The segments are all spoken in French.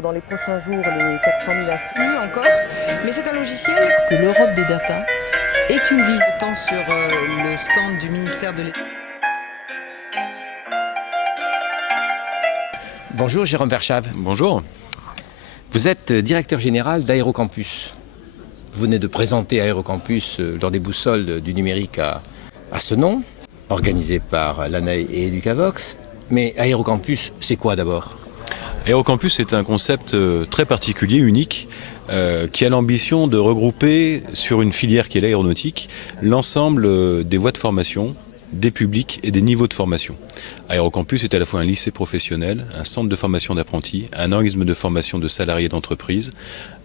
Dans les prochains jours, les 400 000 inscrits. Encore, mais c'est un logiciel que l'Europe des data est une vision tant sur le stand du ministère de l'État. Bonjour Jérôme Verschave. Bonjour. Vous êtes directeur général d'Aérocampus. Vous venez de présenter Aérocampus lors des boussoles du numérique à Senon, organisé par l'ANAE et Educavox. Mais Aérocampus, c'est quoi d'abord ? Aérocampus est un concept très particulier, unique, qui a l'ambition de regrouper sur une filière qui est l'aéronautique l'ensemble des voies de formation, des publics et des niveaux de formation. Aérocampus est à la fois un lycée professionnel, un centre de formation d'apprentis, un organisme de formation de salariés d'entreprise,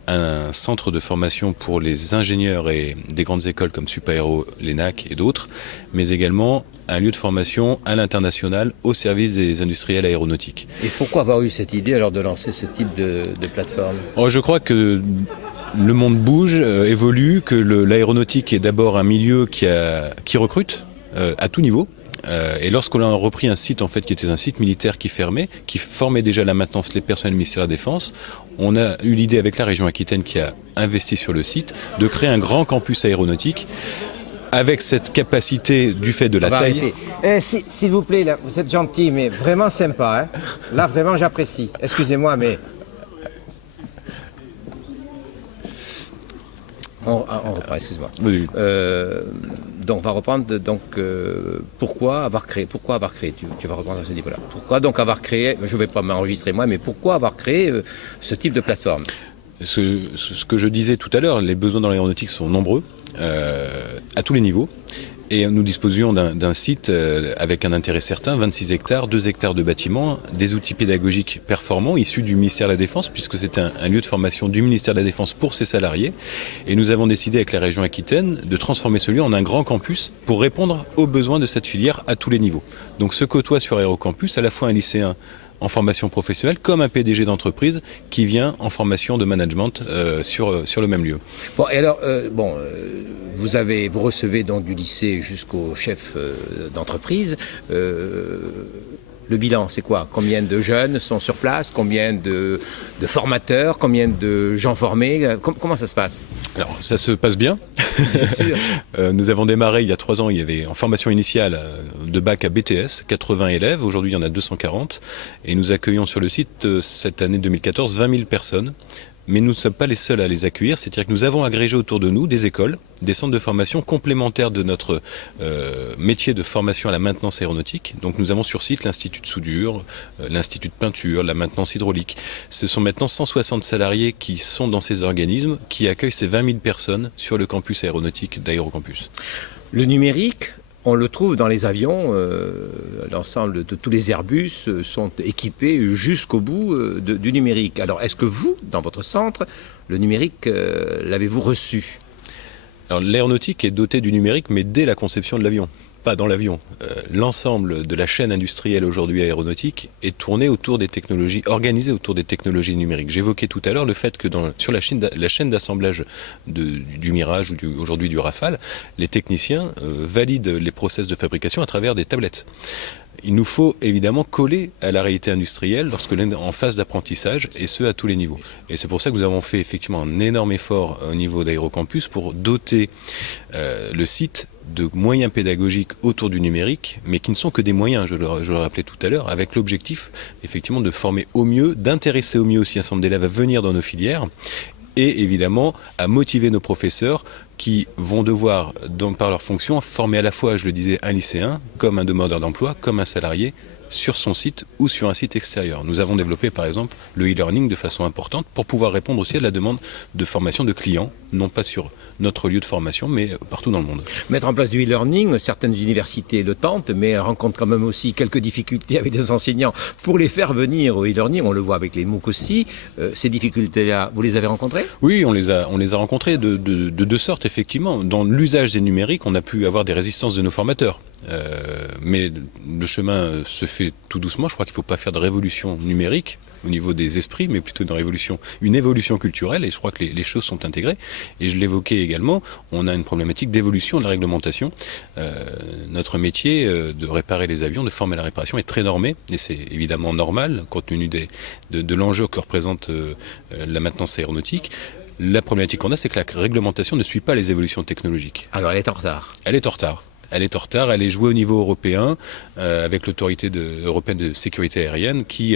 un centre de formation pour les ingénieurs et des grandes écoles comme Supaéro, l'ENAC et d'autres, mais également un lieu de formation à l'international au service des industriels aéronautiques. Et pourquoi avoir eu cette idée alors de lancer ce type de plateforme ? Je crois que le monde bouge, évolue, que l'aéronautique est d'abord un milieu qui recrute à tout niveau. Et lorsqu'on a repris un site en fait qui était un site militaire qui fermait, qui formait déjà la maintenance les personnels du ministère de la Défense, on a eu l'idée avec la région Aquitaine qui a investi sur le site de créer un grand campus aéronautique avec cette capacité du fait de la taille. S'il vous plaît, là, vous êtes gentil, mais vraiment sympa. Hein. Là, vraiment, j'apprécie. Excusez-moi, mais... On reprend, excuse-moi. Oui. Donc on va reprendre. Pourquoi avoir créé tu vas reprendre à ce niveau-là. Pourquoi donc avoir créé, je ne vais pas m'enregistrer moi, mais pourquoi avoir créé ce type de plateforme ? Ce que je disais tout à l'heure, les besoins dans l'aéronautique sont nombreux, à tous les niveaux. Et nous disposions d'un site avec un intérêt certain, 26 hectares, 2 hectares de bâtiments, des outils pédagogiques performants issus du ministère de la Défense, puisque c'est un lieu de formation du ministère de la Défense pour ses salariés. Et nous avons décidé avec la région Aquitaine de transformer ce lieu en un grand campus pour répondre aux besoins de cette filière à tous les niveaux. Donc se côtoie sur Aérocampus à la fois un lycéen en formation professionnelle, comme un PDG d'entreprise qui vient en formation de management sur le même lieu. Bon, et alors, vous recevez donc du lycée jusqu'au chef d'entreprise. Le bilan, c'est quoi ? Combien de jeunes sont sur place ? Combien de formateurs ? Combien de gens formés ? Comment ça se passe ? Alors, ça se passe bien. Bien sûr. Nous avons démarré il y a 3 ans, il y avait en formation initiale de bac à BTS, 80 élèves. Aujourd'hui, il y en a 240. Et nous accueillons sur le site, cette année 2014, 20 000 personnes. Mais nous ne sommes pas les seuls à les accueillir, c'est-à-dire que nous avons agrégé autour de nous des écoles, des centres de formation complémentaires de notre métier de formation à la maintenance aéronautique. Donc nous avons sur site l'Institut de soudure, l'Institut de peinture, la maintenance hydraulique. Ce sont maintenant 160 salariés qui sont dans ces organismes, qui accueillent ces 20 000 personnes sur le campus aéronautique d'Aérocampus. Le numérique, on le trouve dans les avions, l'ensemble de tous les Airbus sont équipés jusqu'au bout du numérique. Alors est-ce que vous, dans votre centre, le numérique, l'avez-vous reçu ? Alors l'aéronautique est dotée du numérique, mais dès la conception de l'avion, pas dans l'avion. L'ensemble de la chaîne industrielle aujourd'hui aéronautique est tournée autour des technologies, organisée autour des technologies numériques. J'évoquais tout à l'heure le fait que sur la chaîne d'assemblage du Mirage ou aujourd'hui du Rafale, les techniciens valident les process de fabrication à travers des tablettes. Il nous faut évidemment coller à la réalité industrielle lorsque l'on est en phase d'apprentissage, et ce à tous les niveaux. Et c'est pour ça que nous avons fait effectivement un énorme effort au niveau d'Aérocampus pour doter le site de moyens pédagogiques autour du numérique, mais qui ne sont que des moyens, je le rappelais tout à l'heure, avec l'objectif effectivement de former au mieux, d'intéresser au mieux aussi un certain nombre d'élèves à venir dans nos filières, et évidemment à motiver nos professeurs qui vont devoir, par leur fonction, former à la fois, je le disais, un lycéen, comme un demandeur d'emploi, comme un salarié, sur son site ou sur un site extérieur. Nous avons développé par exemple le e-learning de façon importante pour pouvoir répondre aussi à la demande de formation de clients, non pas sur notre lieu de formation, mais partout dans le monde. Mettre en place du e-learning, certaines universités le tentent, mais elles rencontrent quand même aussi quelques difficultés avec les enseignants pour les faire venir au e-learning. On le voit avec les MOOC aussi. Ces difficultés-là, vous les avez rencontrées ? Oui, on les a rencontrées de deux sortes, effectivement. Dans l'usage des numériques, on a pu avoir des résistances de nos formateurs. Mais le chemin se fait tout doucement. Je crois qu'il ne faut pas faire de révolution numérique au niveau des esprits, mais plutôt une évolution culturelle, et je crois que les choses sont intégrées. Et je l'évoquais également, on a une problématique d'évolution de la réglementation. Notre métier de réparer les avions, de former à la réparation est très normé, et c'est évidemment normal compte tenu de l'enjeu que représente la maintenance aéronautique. La problématique qu'on a, c'est que la réglementation ne suit pas les évolutions technologiques. Alors elle est en retard. Elle est en retard. Elle est en retard, elle est jouée au niveau européen avec l'autorité européenne de sécurité aérienne qui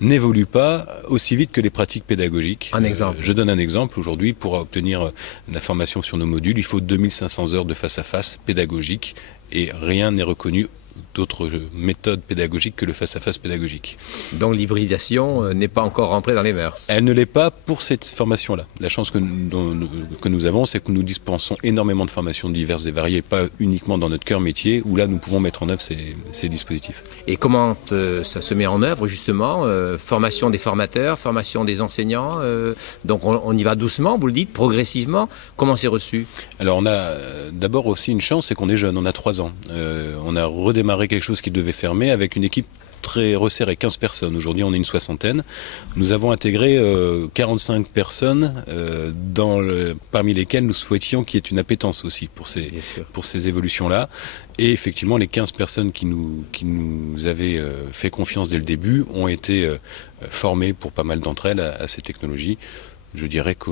n'évolue pas aussi vite que les pratiques pédagogiques. Un exemple. Je donne un exemple. Aujourd'hui, pour obtenir la formation sur nos modules, il faut 2500 heures de face-à-face pédagogique et rien n'est reconnu d'autres méthodes pédagogiques que le face-à-face pédagogique. Donc l'hybridation n'est pas encore rentrée dans les mœurs. Elle ne l'est pas pour cette formation-là. La chance que nous avons, c'est que nous dispensons énormément de formations diverses et variées, pas uniquement dans notre cœur métier, où là nous pouvons mettre en œuvre ces dispositifs. Et comment ça se met en œuvre justement formation des formateurs, formation des enseignants, donc on y va doucement, vous le dites, progressivement. Comment c'est reçu? Alors on a d'abord aussi une chance, c'est qu'on est jeune, on a 3 ans. On a redémarré quelque chose qui devait fermer avec une équipe très resserrée, 15 personnes. Aujourd'hui, on est une 60aine. Nous avons intégré 45 personnes parmi lesquelles nous souhaitions qu'il y ait une appétence aussi pour ces évolutions-là. Et effectivement, les 15 personnes qui nous avaient fait confiance dès le début ont été formées pour pas mal d'entre elles à ces technologies. Je dirais que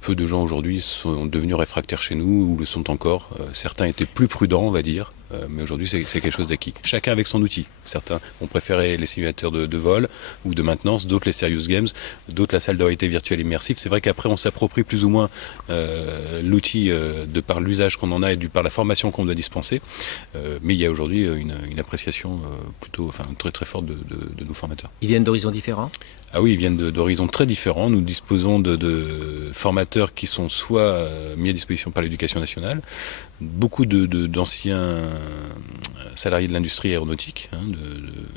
peu de gens aujourd'hui sont devenus réfractaires chez nous ou le sont encore. Certains étaient plus prudents, on va dire, mais aujourd'hui c'est quelque chose d'acquis. Chacun avec son outil. Certains ont préféré les simulateurs de vol ou de maintenance, d'autres les serious games, d'autres la salle de réalité virtuelle immersive. C'est vrai qu'après on s'approprie plus ou moins l'outil de par l'usage qu'on en a et par la formation qu'on doit dispenser. Mais il y a aujourd'hui une appréciation plutôt, très très forte de nos formateurs. Ils viennent d'horizons différents? Ah oui, ils viennent d'horizons très différents. Nous disposons de formateurs qui sont soit mis à disposition par l'Éducation nationale, beaucoup d'anciens salariés de l'industrie aéronautique,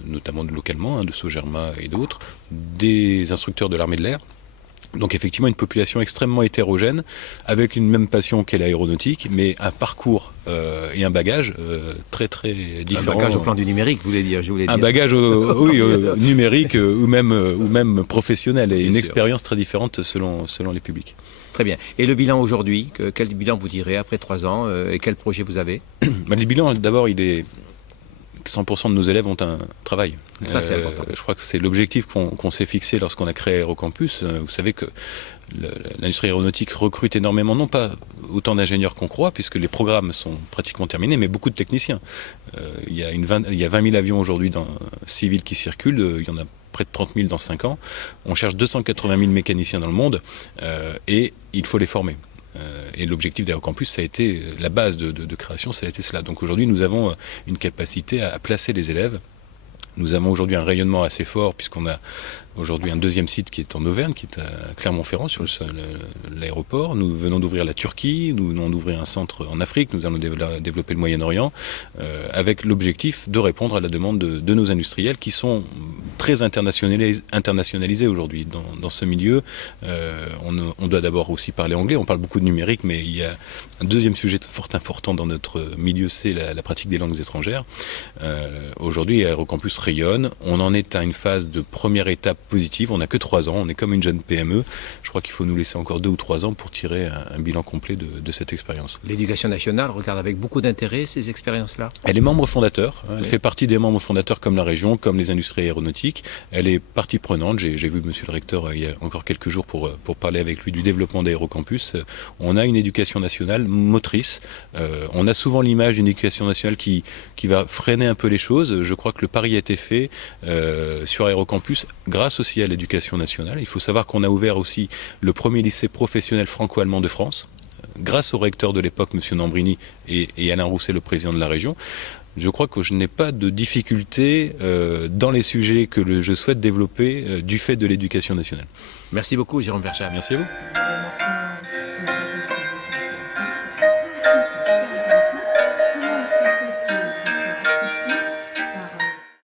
notamment localement, de Sogerma et d'autres, des instructeurs de l'armée de l'air. Donc effectivement une population extrêmement hétérogène, avec une même passion qu'est l'aéronautique, mais un parcours et un bagage très très différent. Un bagage au plan du numérique, vous voulez dire, je voulais dire. Un bagage numérique ou même professionnel, et une expérience très différente selon les publics. Très bien. Et le bilan aujourd'hui, quel bilan vous direz après 3 ans et quel projet vous avez? Le bilan, d'abord, il est 100% de nos élèves ont un travail. Ça, c'est important. Je crois que c'est l'objectif qu'on s'est fixé lorsqu'on a créé Aérocampus. Vous savez que l'industrie aéronautique recrute énormément, non pas autant d'ingénieurs qu'on croit, puisque les programmes sont pratiquement terminés, mais beaucoup de techniciens. Il y a 20 000 avions aujourd'hui civils qui circulent, il y en a près de 30 000 dans 5 ans. On cherche 280 000 mécaniciens dans le monde et il faut les former. Et l'objectif d'Aérocampus, ça a été la base de création, ça a été cela. Donc aujourd'hui, nous avons une capacité à placer les élèves. Nous avons aujourd'hui un rayonnement assez fort puisqu'on a aujourd'hui un deuxième site qui est en Auvergne, qui est à Clermont-Ferrand sur l'aéroport. Nous venons d'ouvrir la Turquie, nous venons d'ouvrir un centre en Afrique, nous allons développer le Moyen-Orient avec l'objectif de répondre à la demande de nos industriels qui sont très internationalisés aujourd'hui. Dans ce milieu, on doit d'abord aussi parler anglais, on parle beaucoup de numérique, mais il y a un deuxième sujet fort important dans notre milieu, c'est la pratique des langues étrangères. Aujourd'hui, Aérocampus rayonne, on en est à une phase de première étape positive, on n'a que 3 ans, on est comme une jeune PME. Je crois qu'il faut nous laisser encore 2 ou 3 ans pour tirer un bilan complet de cette expérience. L'Éducation nationale regarde avec beaucoup d'intérêt ces expériences-là? Elle est membre fondateur, elle fait partie des membres fondateurs comme la région, comme les industries aéronautiques. Elle est partie prenante, j'ai vu monsieur le recteur il y a encore quelques jours pour parler avec lui du développement d'Aérocampus. On a une éducation nationale motrice, on a souvent l'image d'une éducation nationale qui va freiner un peu les choses. Je crois que le pari a été fait sur Aérocampus grâce aussi à l'éducation nationale. Il faut savoir qu'on a ouvert aussi le premier lycée professionnel franco-allemand de France, grâce au recteur de l'époque, M. Nambrini, et Alain Rousset, le président de la région. Je crois que je n'ai pas de difficulté dans les sujets que je souhaite développer du fait de l'éducation nationale. Merci beaucoup, Jérôme Verschaff. Merci à vous.